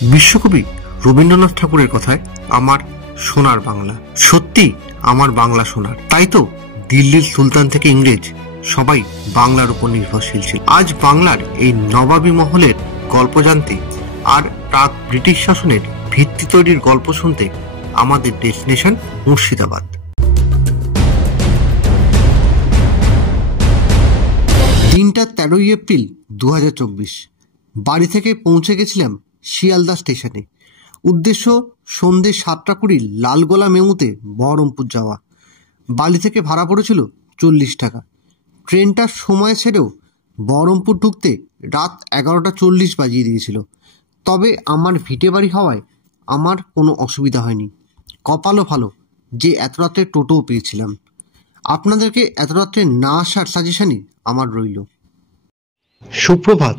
বিশ্বকবি রবীন্দ্রনাথ ঠাকুরের কথায় আমার সোনার বাংলা, সত্যি আমার বাংলা সোনার। তাই তো দিল্লির সুলতান থেকে ইংরেজ সবাই বাংলার উপর নির্ভরশীল ছিল। আজ বাংলার এই নবাবী মহলের গল্প জানতে আর প্রাক ব্রিটিশ শাসনের ভিত্তি তৈরির গল্প শুনতে আমাদের ডেস্টিনেশন মুর্শিদাবাদ। দিনটা 13ই এপ্রিল 2024। বাড়ি থেকে পৌঁছে গেছিলাম শিয়ালদা স্টেশনে। উদ্দেশ্য সন্ধ্যে 7:20 লালগোলা মেমুতে বহরমপুর যাওয়া। বাড়ি থেকে ভাড়া পড়েছিল 40 টাকা। ট্রেনটার সময় ছেড়েও বহরমপুর ঢুকতে রাত 11:40 বাজিয়ে দিয়েছিল। তবে আমার ভিটে বাড়ি হওয়ায় আমার কোনো অসুবিধা হয়নি। কপালও ভালো যে এত রাত্রে টোটোও পেয়েছিলাম। আপনাদেরকে এত রাত্রে না আসার সাজেশনই আমার রইল। সুপ্রভাত।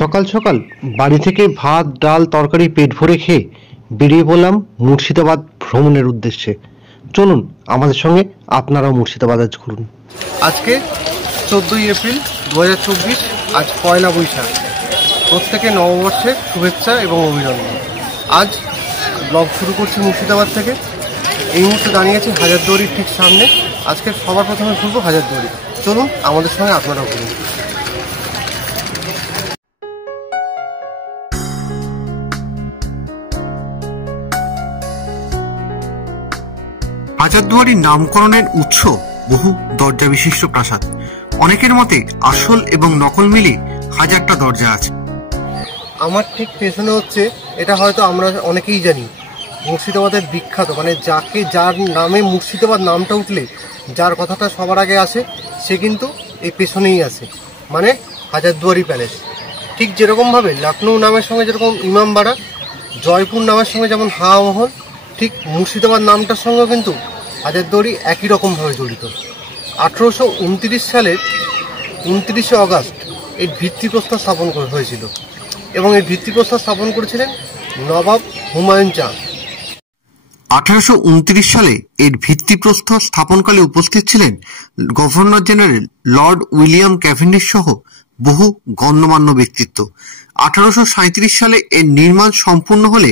সকাল সকাল বাড়ি থেকে ভাত ডাল তরকারি পেট ভরে খেয়ে বেরিয়ে পড়লাম মুর্শিদাবাদ ভ্রমণের উদ্দেশ্যে। চলুন আমাদের সঙ্গে আপনারাও মুর্শিদাবাদ আজ ঘুরুন। আজকে 14ই এপ্রিল 2024, আজ পয়লা বৈশাখ। প্রত্যেকে নববর্ষের শুভেচ্ছা এবং অভিনন্দন। আজ ব্লগ শুরু করছি মুর্শিদাবাদ থেকে। এই মুহূর্তে দাঁড়িয়ে আছি হাজারদুয়ারির ঠিক সামনে। আজকে সবার প্রথমে ঘুরবো হাজারদুয়ারি। চলুন আমাদের সঙ্গে আপনারাও ঘুরুন। হাজারদুয়ারির নামকরণের উৎস বহু দরজা বিশিষ্ট প্রাসাদ। অনেকের মতে আসল এবং নকল মিলে 1000টা দরজা আছে। আমার ঠিক পেছনে হচ্ছে, এটা হয়তো আমরা অনেকেই জানি, মুর্শিদাবাদের বিখ্যাত, মানে যার নামে মুর্শিদাবাদ নামটা উঠলে যার কথাটা সবার আগে আসে সে কিন্তু এই পেছনেই আছে, মানে হাজারদুয়ারি প্যালেস। ঠিক যেরকমভাবে লখনৌ নামের সঙ্গে যেরকম ইমামবাড়া, জয়পুর নামের সঙ্গে যেমন হাওয়া মহল, ঠিক মুর্শিদাবাদ নামটার সঙ্গেও কিন্তু হাজারদুয়ারি একই রকমভাবে জড়িত। 1829 সালের 29শে অগাস্ট এর ভিত্তিপ্রস্তর স্থাপন হয়েছিল এবং এই ভিত্তিপ্রস্তর স্থাপন করেছিলেন নবাব হুমায়ুন চাঁদ। 1829 সালে এর ভিত্তিপ্রস্তর স্থাপনকালে উপস্থিত ছিলেন governor general Lord William Cavendish সহ বহু গণ্যমান্য ব্যক্তিত্ব। 1837 সালে এর নির্মাণ সম্পূর্ণ হলে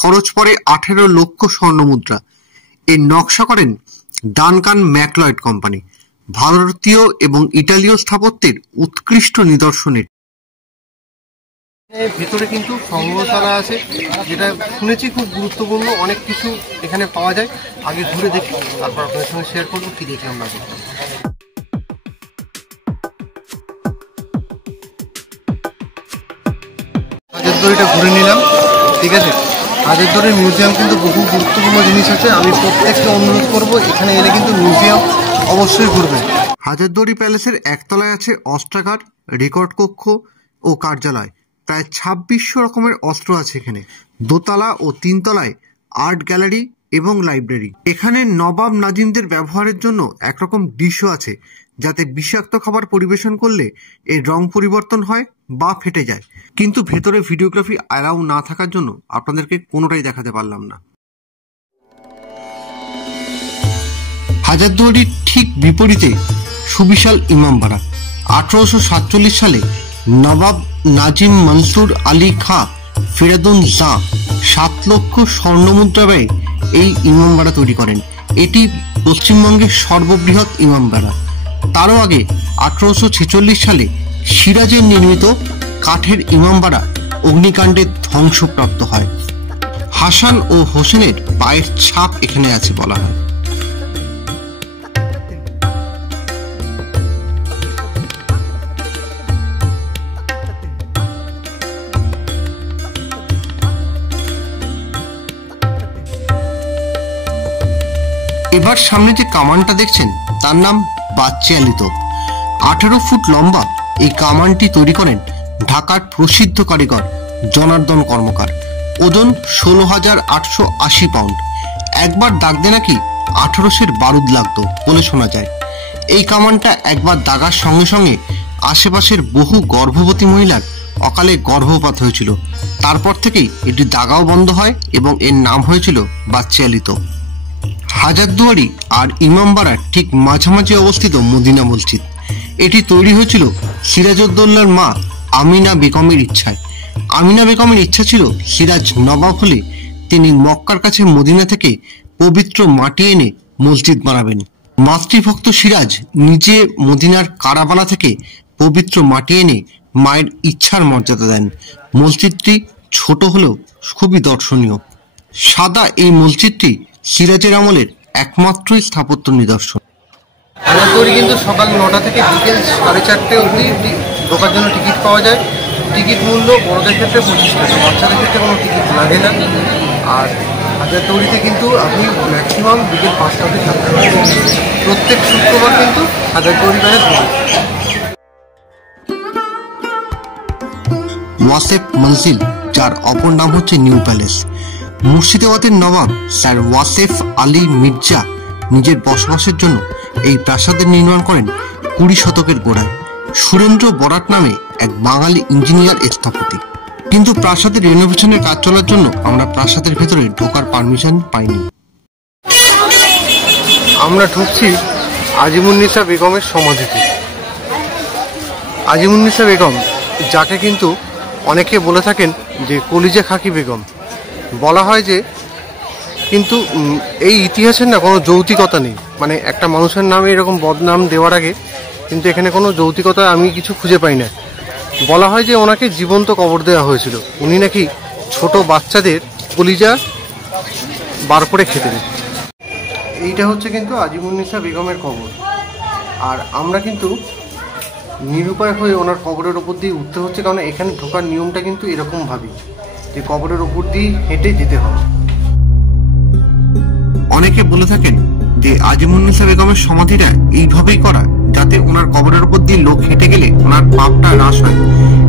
খরচ পড়ে 18 লক্ষ স্বর্ণমুদ্রা। এর নকশা করেন ডানকান ম্যাকলয়েড কোম্পানি। ভারতীয় এবং ইটালীয় স্থাপত্যের উৎকৃষ্ট নিদর্শনের। ভেতরে কিন্তু সংগ্রহশালা আছে, যেটা শুনেছি খুব গুরুত্বপূর্ণ। অনেক কিছু এখানে পাওয়া যায়। আগে ঘুরে দেখি, তারপর আপনাদের সঙ্গে শেয়ার করবো কি দেখলাম না দেখলাম। হাজারদুয়ারিটা ঘুরে নিলাম, ঠিক আছে। হাজারদুয়ারির মিউজিয়াম কিন্তু বহু গুরুত্বপূর্ণ জিনিস আছে। আমি প্রত্যেককে অনুরোধ করবো এখানে এলে কিন্তু মিউজিয়াম অবশ্যই ঘুরবেন। হাজারদুয়ারি প্যালেসের একতলায় আছে অস্ত্রাগার, রেকর্ড কক্ষ ও কার্যালয়। প্রায় 2600 রকমের অস্ত্র আছে এখানে। দোতলা ও 3 তলায় আর্ট গ্যালারি এবং লাইব্রেরি। এখানে নবাব নাজিমদের ব্যবহারের জন্য একরকম ডিশও আছে, যাতে বিষাক্ত খাবার পরিবেশন করলে এর রং পরিবর্তন হয় বা ফেটে যায়। কিন্তু ভেতরে ভিডিওগ্রাফি অ্যালাউ না থাকার জন্য আপনাদেরকে কোনোটাই দেখাতে পারলাম না। হাজারদুয়ারির ঠিক বিপরীতে সুবিশাল ইমামবাড়া। 1847 সালে নবাব নাজিম মনসুর আলী খাঁ ফেরাদুন জাঁ 7 লক্ষ স্বর্ণমুদ্রা ব্যয়ে এই ইমামবাড়া তৈরি করেন। এটি পশ্চিমবঙ্গের সর্ববৃহৎ ইমামবাড়া। তারও আগে 1846 সালে সিরাজের নির্মিত কাঠের ইমামবাড়া অগ্নিকাণ্ডে ধ্বংসপ্রাপ্ত হয়। হাসান ও হোসেনের পায়ের ছাপ এখানে আছে বলা হয়। এবার সামনে যে কামানটা দেখছেন তার নাম বাচ্চিয়ালি তোপ। 18 ফুট লম্বা এই কামানটি তৈরি করেন ঢাকার প্রসিদ্ধ কারিগর জনার্দন কর্মকার। ওজন 16,880 পাউন্ড। একবার দাগতে নাকি 1800-এর বারুদ লাগতো বলে শোনা যায়। এই কামানটা একবার দাগার সঙ্গে সঙ্গে আশেপাশের বহু গর্ভবতী মহিলার অকালে গর্ভপাত হয়েছিল। তারপর থেকেই এটি দাগাও বন্ধ হয় এবং এর নাম হয়েছিল বাচ্চিয়ালি তোপ। হাজারদুয়ারি আর ইমামবাড়ার ঠিক মাঝামাঝি অবস্থিত মদিনা মসজিদ। এটি তৈরি হয়েছিল সিরাজউদ্দৌলার মা আমিনা বেগমের ইচ্ছায়। আমিনা বেগমের ইচ্ছা ছিল সিরাজ নবাব হলে তিনি মক্কার কাছে মদিনা থেকে পবিত্র মাটি এনে মসজিদ বানাবেন। মাতৃভক্ত সিরাজ নিজে মদিনার কারাবালা থেকে পবিত্র মাটি এনে মায়ের ইচ্ছার মর্যাদা দেন। মসজিদটি ছোট হলেও খুবই দর্শনীয়। সাদা এই মসজিদটি সিরাজের আমলের একমাত্রই স্থাপত্য নিদর্শন। হাজারদুয়ারি কিন্তু সকাল 9টা থেকে বিকেল 4:30 অবধি ঢোকার জন্য টিকিট পাওয়া যায়। টিকিট মূল্য বড়দের ক্ষেত্রে 25 টাকা, বাচ্চাদের ক্ষেত্রে কোনো টিকিট লাগে না। আর হাজারদুয়ারিতে কিন্তু আপনি ম্যাক্সিমাম বিকেল 5টা অবধি থাকতে পারেন। প্রত্যেক শুক্রবার কিন্তু হাজারদুয়ারি প্যালেস বন্ধ। ওয়াসেফ মনজিল, যার অপর নাম হচ্ছে নিউ প্যালেস। মুর্শিদাবাদের নবাব স্যার ওয়াসেফ আলী মির্জা নিজের বসবাসের জন্য এই প্রাসাদের নির্মাণ করেন 20 শতকের গোড়ায়। সুরেন্দ্র বরাট নামে এক বাঙালি ইঞ্জিনিয়ার স্থপতি। কিন্তু প্রাসাদের রেনোভেশনের কাজ চলার জন্য আমরা প্রাসাদের ভেতরে ঢোকার পারমিশন পাইনি। আমরা ঢুকছি আজিমুন্নিসা বেগমের সমাধিতে। আজিমুন্নিসা বেগম, যাকে কিন্তু অনেকে বলে থাকেন যে কলিজা খাকি বেগম। বলা হয় যে কিন্তু এই ইতিহাসের না কোনো যৌক্তিকতা নেই। মানে একটা মানুষের নামে এরকম বদনাম দেওয়ার আগে কিন্তু এখানে কোনো যৌক্তিকতা আমি কিছু খুঁজে পাই না। বলা হয় যে ওনাকে জীবন্ত কবর দেওয়া হয়েছিল। উনি নাকি ছোট বাচ্চাদের কলিজা বার করে খেতেন। এইটা হচ্ছে কিন্তু আজিমুন্নিসা বেগমের কবর। আর আমরা কিন্তু নিরুপায় হয়ে ওনার কবরের ওপর দিয়ে উঠতে হচ্ছে, কারণ এখানে ঢোকার নিয়মটা কিন্তু এরকম ভাবে যে কবরের ওপর দিয়ে হেঁটে যেতে হবে। অনেকে বলে থাকেন যে আজিমুন্নিসা বেগমের সমাধিটা এইভাবেই করা যাতে ওনার কবরের উপর দিয়ে লোক হেঁটে গেলে ওনার পাপটা হ্রাস হয়।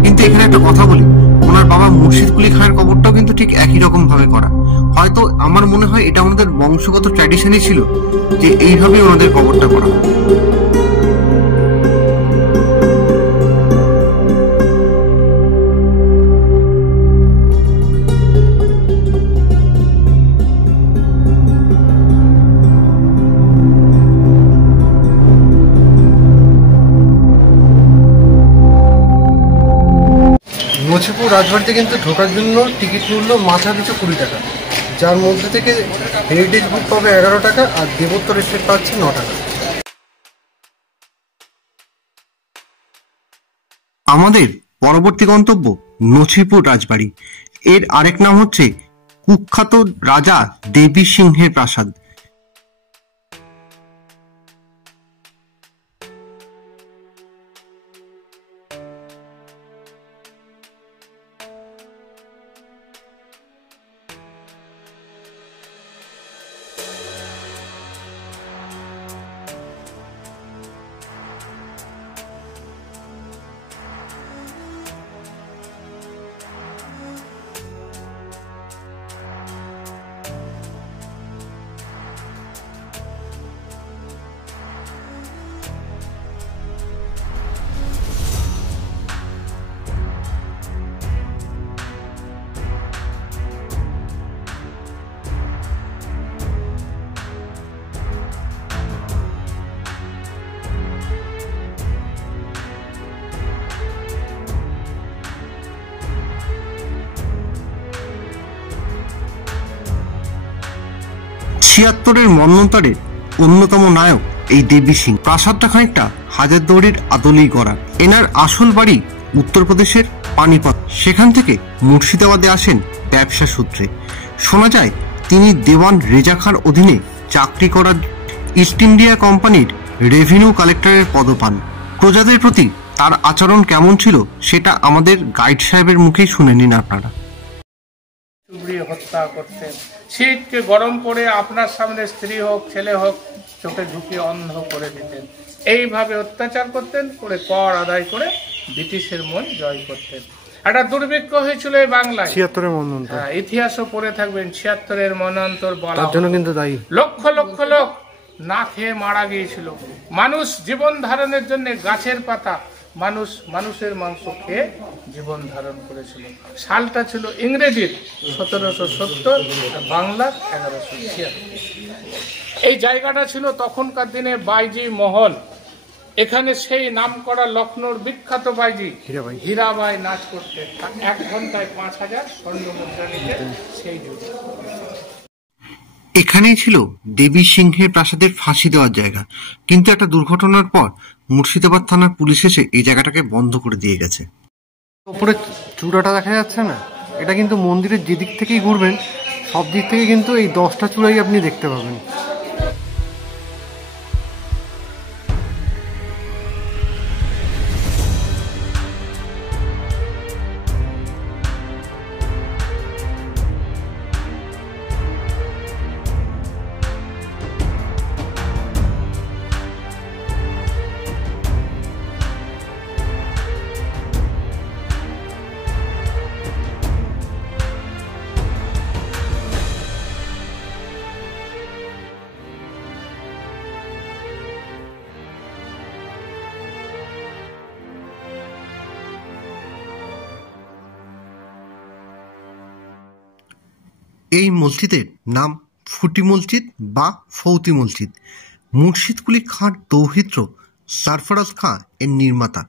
কিন্তু এখানে একটা কথা বলি, ওনার বাবা মুর্শিদ কুলি খানের কবরটাও কিন্তু ঠিক একই রকম ভাবে করা। হয়তো আমার মনে হয় এটা আমাদের বংশগত ট্র্যাডিশনই ছিল যে এইভাবে ওনাদের কবরটা করা। নছিপুর রাজবাড়িতে কিন্তু ঢোকার জন্য টিকিট মূল্য মাথা পিছু 20 টাকা, যার মধ্যে থেকে হেরিটেজ বুক পাবে 11 টাকা আর দেবোত্তর এস্টেট পাচ্ছে 9 টাকা। আমাদের পরবর্তী গন্তব্য নছিপুর রাজবাড়ি। এর আরেক নাম হচ্ছে কুখ্যাত রাজা দেবী সিংহের প্রাসাদ। ছিয়াত্তরের মন্বন্তরের অন্যতম নায়ক এই দেবী সিং। প্রাসাদটা খানিকটা হাজারদুয়ারির আদলেই করা। এনার আসল বাড়ি উত্তরপ্রদেশের পানিপত। সেখান থেকে মুর্শিদাবাদে আসেন ব্যবসা সূত্রে। শোনা যায় তিনি দেওয়ান রেজা খাঁর অধীনে চাকরি করার ইস্ট ইন্ডিয়া কোম্পানির রেভিনিউ কালেক্টরের পদ পান। প্রজাদের প্রতি তার আচরণ কেমন ছিল সেটা আমাদের গাইড সাহেবের মুখেই শুনে নিন আপনারা। হত্যা করতেন, শীতকে গরম করে আপনার সামনে স্ত্রী হোক ছেলে হোক চোখে ঢুকিয়ে অন্ধ করে দিতেন। এইভাবে অত্যাচার করতেন, করে কর আদায় করে ব্রিটিশের মন জয় করতেন। একটা দুর্ভিক্ষ হয়েছিল এই বাংলায় 76-এর মন্বন্তর। ইতিহাসও পড়ে থাকবেন 76-এর মন্বন্তর বলা জন্য কিন্তু দায়ী। লক্ষ লক্ষ লোক না খেয়ে মারা গিয়েছিল। মানুষ জীবন ধারণের জন্য গাছের পাতা, মানুষের মাংস খেয়ে জীবন ধারণ করেছিল। সালটা ছিল ইংরেজির 1770, বাংলার 1176। এই জায়গাটা ছিল তখনকার দিনে বাইজি মহল। এখানে সেই নামকরা লখনৌর বিখ্যাত বাইজি হীরাবাই নাচ করতেন। 1 ঘন্টায় 5000 স্বর্ণ মুদ্রা নিতেন সেই যুগে। এখানেই ছিল দেবী সিংহের প্রাসাদের ফাঁসি দেওয়ার জায়গা, কিন্তু একটা দুর্ঘটনার পর মুর্শিদাবাদ থানার পুলিশ এসে এই জায়গাটাকে বন্ধ করে দিয়ে গেছে। উপরে চূড়াটা দেখা যাচ্ছে না, এটা কিন্তু মন্দিরের যেদিক থেকেই ঘুরবেন সব দিক থেকে কিন্তু এই 10টা চূড়াই আপনি দেখতে পাবেন। এই মসজিদের নাম ফুটি মসজিদ বা ফৌতি মসজিদ। মুর্শিদ কুলি খাঁর দৌহিত্র সরফরাজ খাঁ এর নির্মাতা।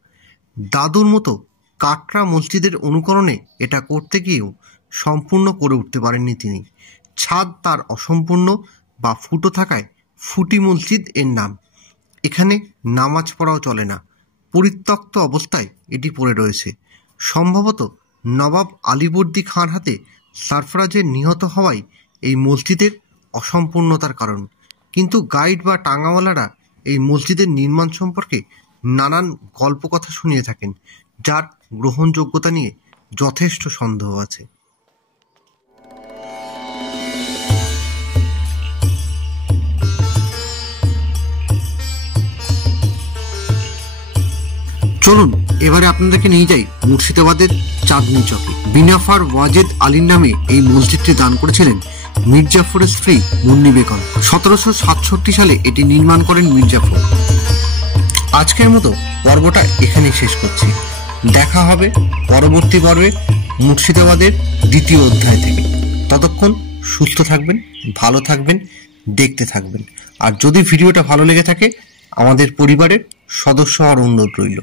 দাদুর মতো কাটরা মসজিদের অনুকরণে এটা করতে গিয়েও সম্পূর্ণ করে উঠতে পারেননি তিনি। ছাদ তার অসম্পূর্ণ বা ফুটো থাকায় ফুটি মসজিদ এর নাম। এখানে নামাজ পড়াও চলে না, পরিত্যক্ত অবস্থায় এটি পড়ে রয়েছে। সম্ভবত নবাব আলীবর্দী খাঁর হাতে সরফরাজের নিহত হওয়াই এই মসজিদের অসম্পূর্ণতার কারণ। কিন্তু গাইড বা টাঙ্গাওয়ালারা এই মসজিদের নির্মাণ সম্পর্কে নানান গল্পকথা শুনিয়ে থাকেন, যার গ্রহণযোগ্যতা নিয়ে যথেষ্ট সন্দেহ আছে। চলুন এবারে আপনাদেরকে নিয়ে যাই মুর্শিদাবাদের চাঁদনি চকে। বিনাফার ওয়াজেদ আলীর নামে এই মসজিদটি দান করেছিলেন মির্জাফরের স্ত্রী মুন্নি বেগম। 1767 সালে এটি নির্মাণ করেন মির্জাফর। আজকের মতো পর্বটা এখানেই শেষ করছি। দেখা হবে পরবর্তী পর্বে মুর্শিদাবাদের 2য় অধ্যায় থেকে। ততক্ষণ সুস্থ থাকবেন, ভালো থাকবেন, দেখতে থাকবেন। আর যদি ভিডিওটা ভালো লেগে থাকে আমাদের পরিবারের সদস্য হওয়ার অনুরোধ রইল।